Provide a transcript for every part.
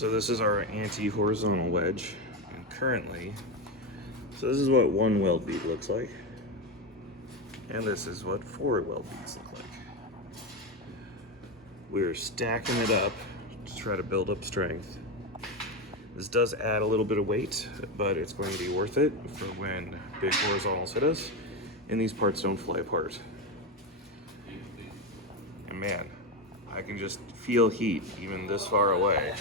So this is our anti-horizontal wedge, and currently, so this is what one weld bead looks like, and this is what 4 weld beads look like. We're stacking it up to try to build up strength. This does add a little bit of weight, but it's going to be worth it for when big horizontals hit us, and these parts don't fly apart. And man, I can just feel heat even this far away.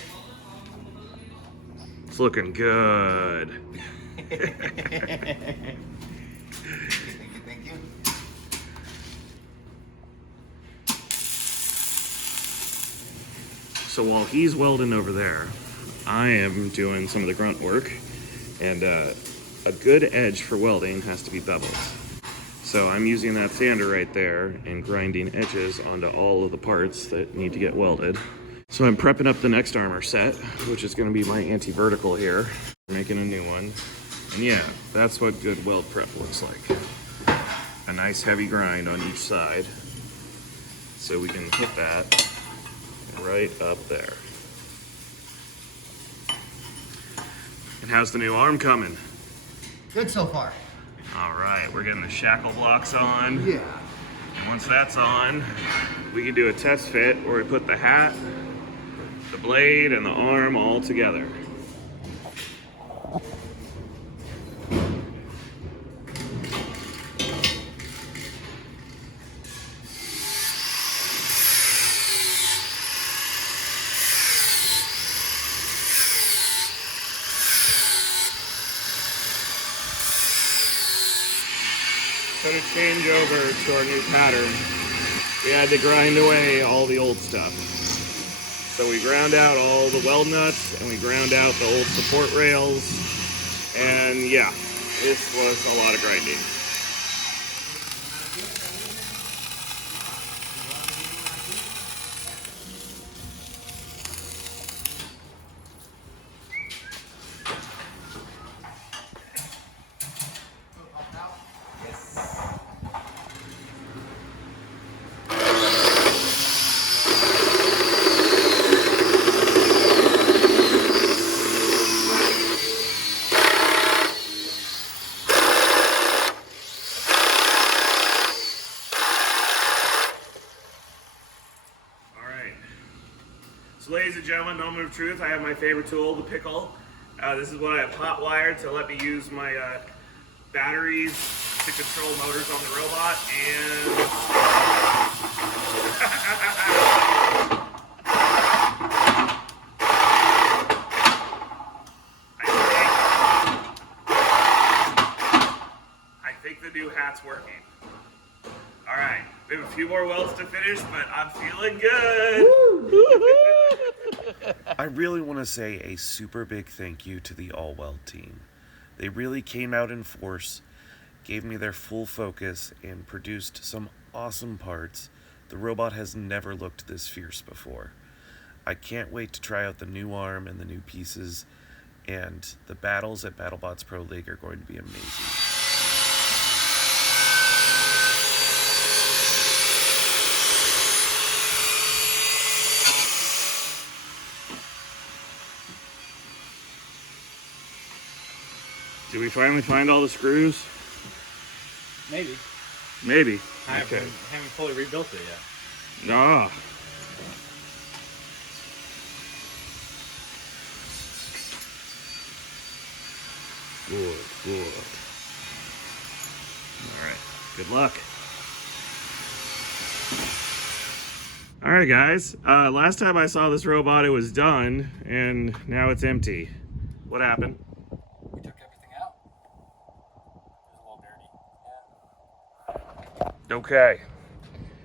It's looking good. Thank you. So while he's welding over there, I am doing some of the grunt work, and a good edge for welding has to be beveled. So I'm using that sander right there and grinding edges onto all of the parts that need to get welded. So I'm prepping up the next armor set, which is going to be my anti-vertical here. Making a new one. And yeah, that's what good weld prep looks like. A nice heavy grind on each side, so we can hit that right up there. And how's the new arm coming? Good so far. All right, we're getting the shackle blocks on. Yeah. And once that's on, we can do a test fit where we put the hat, the blade, and the arm all together. So to change over to our new pattern, we had to grind away all the old stuff. So we ground out all the weld nuts, and we ground out the old support rails, and yeah, this was a lot of grinding. So ladies and gentlemen, moment of truth, I have my favorite tool, the pickle. This is what I have hot wired to let me use my batteries to control motors on the robot, and I think the new hat's working. All right, we have a few more welds to finish, but I'm feeling good. I really want to say a super big thank you to the AllWeld team. They really came out in force, gave me their full focus, and produced some awesome parts. The robot has never looked this fierce before. I can't wait to try out the new arm and the new pieces, and the battles at Battlebots Pro League are going to be amazing. Did we finally find all the screws? Maybe. Maybe. I Okay. haven't fully rebuilt it yet. Ah. Good, good. All right. Good luck. All right, guys. Last time I saw this robot, it was done, and now it's empty. What happened? We took everything out. It was a little dirty. Okay.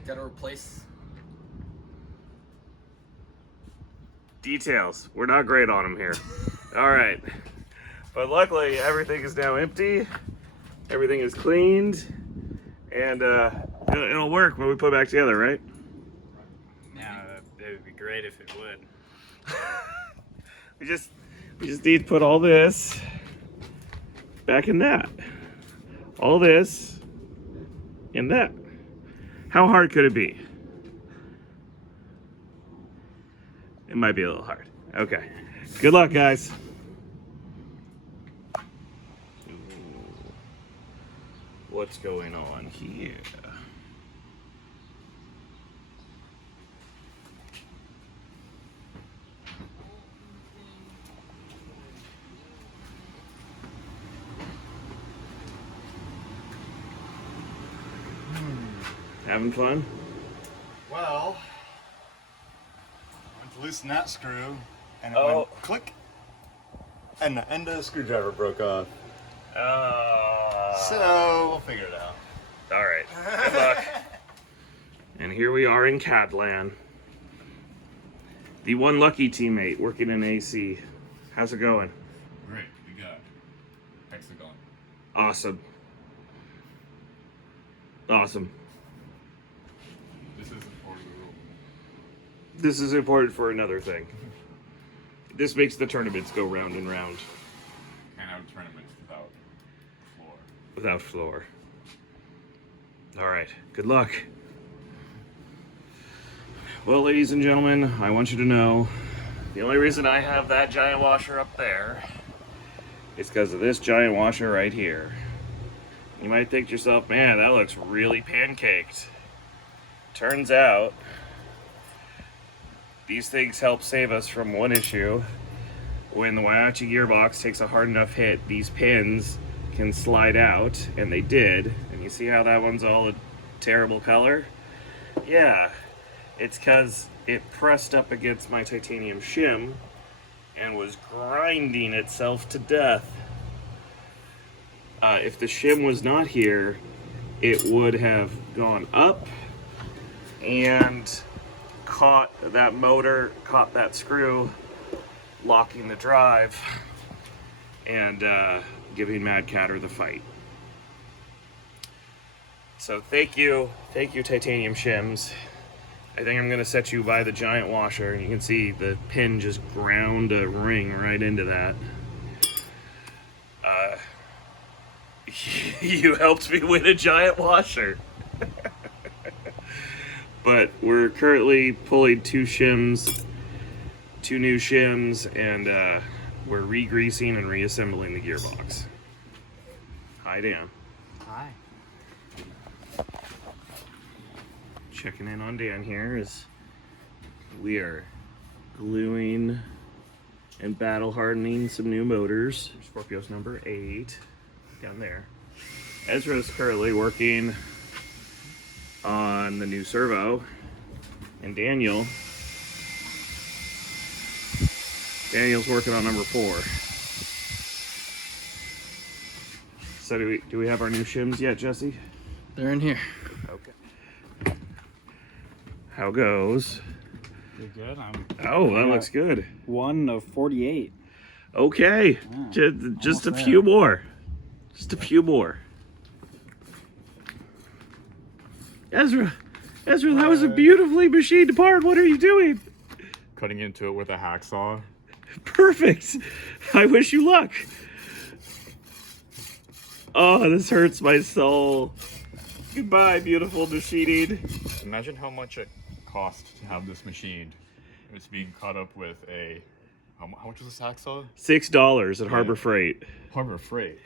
Gotta replace. Details. We're not great on them here. All right. But luckily, everything is now empty. Everything is cleaned. And it'll work when we put it back together, right? Yeah, it would be great if it would. We just need to put all this back in that. All this in that. How hard could it be? It might be a little hard. Okay. Good luck, guys. What's going on here? Having fun? Well, I went to loosen that screw, and it Oh. went click, and the end of the screwdriver broke off. So we'll figure it out. All right. Good luck. And here we are in Cadland. The one lucky teammate working in AC. How's it going? Great, we got hexagon. Awesome. Awesome. This isn't part of the rule. This is important for another thing. This makes the tournaments go round and round Can't have tournaments without floor. without floor. All right. Good luck. Well, ladies and gentlemen, I want you to know the only reason I have that giant washer up there is because of this giant washer right here. You might think to yourself, man, that looks really pancaked. Turns out, these things help save us from one issue. When the Waiachi gearbox takes a hard enough hit, these pins can slide out, and they did. And you see how that one's all a terrible color? Yeah, it's because it pressed up against my titanium shim and was grinding itself to death. If the shim was not here, it would have gone up and caught that motor, caught that screw, locking the drive, and giving Mad Catter the fight. So thank you titanium shims. I think I'm gonna set you by the giant washer, and you can see the pin just ground a ring right into that. You helped me win a giant washer. But we're currently pulling two new shims, and we're re-greasing and reassembling the gearbox. Hi, Dan. Hi. Checking in on Dan here as we are gluing and battle hardening some new motors. Skorpios number 8 down there. Ezra's currently working on the new servo, and Daniel's working on number 4. So do we have our new shims yet, Jesse? They're in here. Okay. How goes? You're good. Oh, that looks good. 1 of 48. Okay, Yeah, just a almost few there. more. Just a few more. Ezra, that was a beautifully machined part. What are you doing? Cutting into it with a hacksaw. Perfect. I wish you luck. Oh, this hurts my soul. Goodbye, beautiful machining. Imagine how much it cost to have this machined. It's being cut up with a... How much was this hacksaw? $6 at Harbor Freight. Harbor Freight.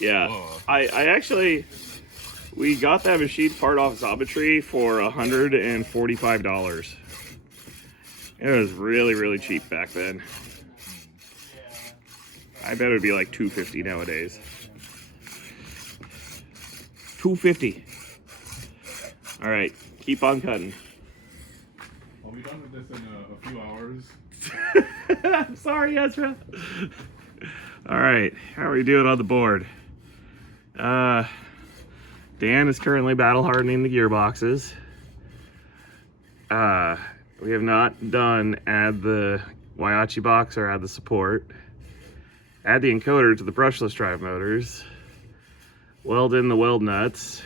Yeah. Oh. I actually... We got that machine part off Xometry for $145. It was really, really cheap back then. I bet it would be like $250 nowadays. $250. All right, keep on cutting. I'll be done with this in a few hours. I'm sorry, Ezra. All right, how are we doing on the board? Dan is currently battle hardening the gearboxes. We have not done add the Waiachi box or add the support. Add the encoder to the brushless drive motors. Weld in the weld nuts.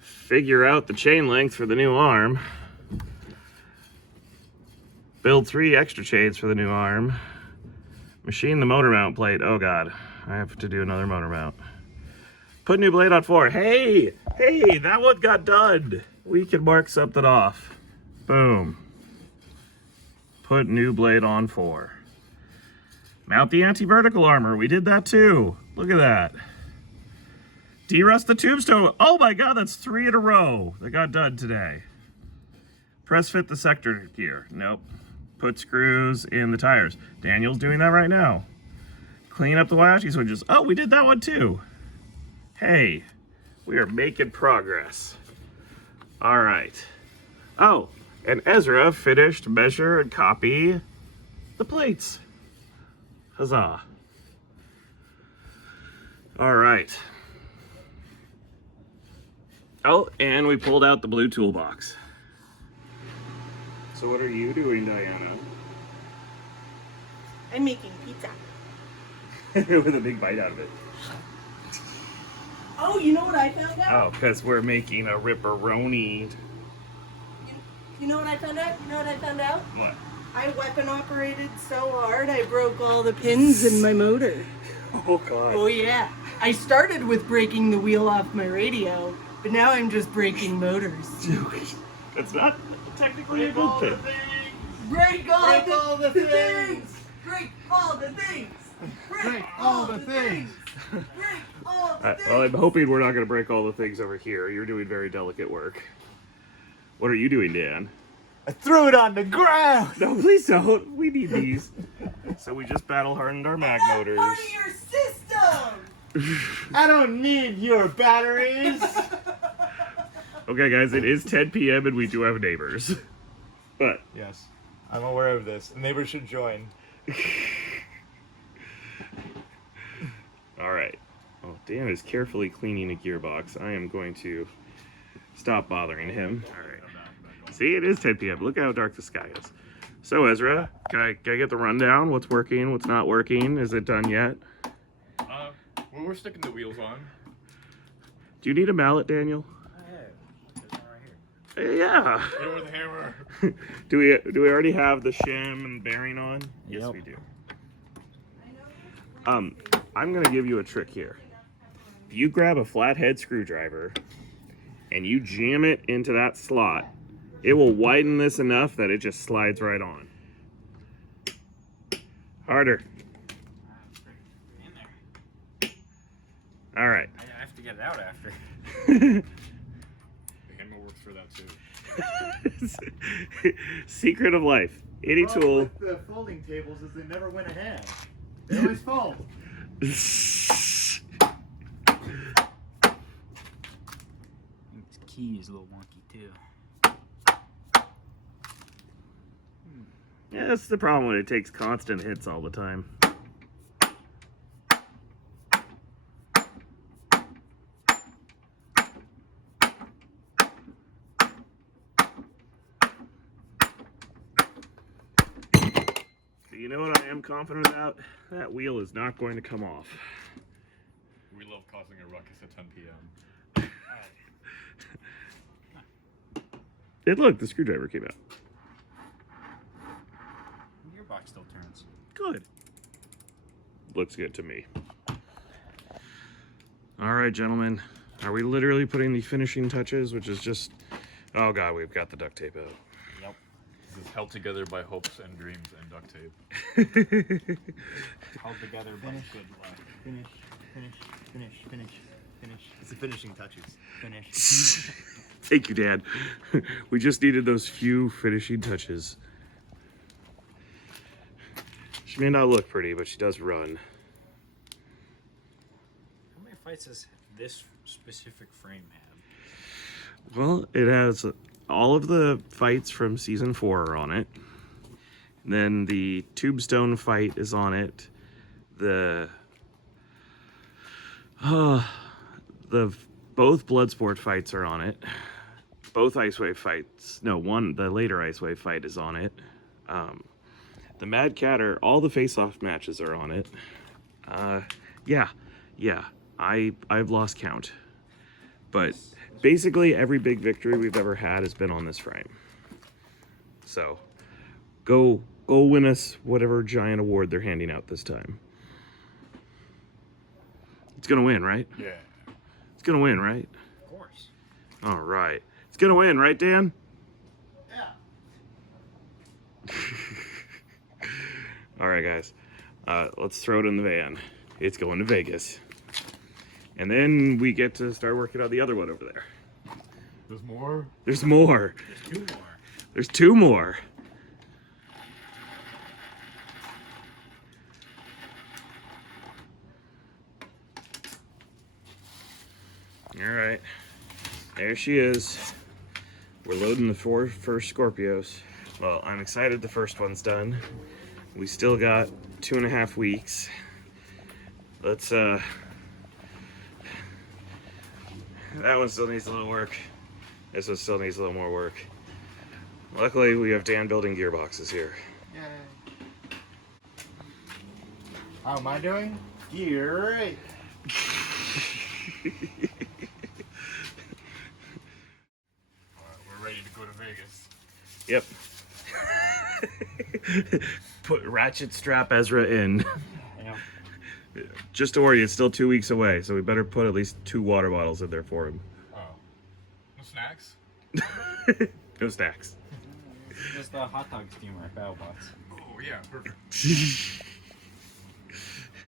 Figure out the chain length for the new arm. Build 3 extra chains for the new arm. Machine the motor mount plate. Oh God, I have to do another motor mount. Put new blade on 4. Hey, that one got done. We can mark something off. Boom. Put new blade on 4. Mount the anti-vertical armor. We did that too. Look at that. De-rust the tombstone. Oh my god, that's 3 in a row that got done today. Press fit the sector gear. Nope. Put screws in the tires. Daniel's doing that right now. Clean up the latching switches. Oh, we did that one too. Hey, we are making progress. All right. Oh, and Ezra finished measure and copy the plates. Huzzah. All right. Oh, and we pulled out the blue toolbox. So what are you doing, Diana? I'm making pizza. With a big bite out of it. Oh, you know what I found out? Oh, because we're making a ripperoni. You know what I found out? You know what I found out? What? I weapon operated so hard I broke all the pins in my motor. Oh, God. Oh yeah. I started with breaking the wheel off my radio, but now I'm just breaking motors. It's not technically a good thing. Break all Break all the things. Break all the things! Break all the things. Break all the things! Well, I'm hoping we're not going to break all the things over here. You're doing very delicate work. What are you doing, Dan? I threw it on the ground. No, please don't. We need these. So we just battle hardened our mag motors. Part of your system! I don't need your batteries. Okay, guys, it is 10 p.m. and we do have neighbors. But Yes, I'm aware of this. The neighbors should join. all right. Well, Dan is carefully cleaning a gearbox. I am going to stop bothering him. All right. See, it is 10 p.m. Look how dark the sky is. So, Ezra, can I get the rundown? What's working? What's not working? Is it done yet? Well, we're sticking the wheels on. Do you need a mallet, Daniel? Yeah. Hit it with a hammer. Do we already have the shim and bearing on? Yes, we do. I'm gonna give you a trick here. If you grab a flathead screwdriver and you jam it into that slot, it will widen this enough that it just slides right on. Harder. All right. I have to get it out after. The hammer works for that too. Secret of life. Any tool. With the folding tables is they never win a hand. They always fold. Its key is a little wonky too. Yeah, that's the problem when it takes constant hits all the time. But you know what I am confident about? That wheel is not going to come off. We love causing a ruckus at 10 p.m. And look, the screwdriver came out. Your box still turns. Good. Looks good to me. All right, gentlemen. Are we literally putting the finishing touches, which is just... Oh, God, we've got the duct tape out. Yep. This is held together by hopes and dreams and duct tape. Held together by good luck. Finish, finish, finish, finish, finish. It's the finishing touches. Finish. Thank you, Dad. We just needed those few finishing touches. She may not look pretty, but she does run. How many fights does this specific frame have? Well, it has all of the fights from season 4 are on it. And then the Tombstone fight is on it. The both Bloodsport fights are on it. Both Icewave fights. No, the later Icewave fight is on it. The Mad Catter, all the face-off matches are on it. Yeah. I've lost count. But basically every big victory we've ever had has been on this frame. So go win us whatever giant award they're handing out this time. It's gonna win, right? Yeah. It's gonna win, right? Of course. All right. It's gonna win, right, Dan? Yeah. All right, guys. Let's throw it in the van. It's going to Vegas. And then we get to start working on the other one over there. There's more? There's more. There's 2 more. There's 2 more. All right. There she is. We're loading the 4 first Skorpios. Well, I'm excited the first one's done. We still got 2.5 weeks. Let's, that one still needs a little work. This one still needs a little more work. Luckily, we have Dan building gearboxes here. Yay. How am I doing? Great. We're ready to go to Vegas. Yep. Put ratchet strap Ezra in. Yeah. Just to worry, it's still 2 weeks away, so we better put at least 2 water bottles in there for him. Oh. No snacks? No snacks. Just a hot dog steamer at Battlebots. Oh, yeah, perfect.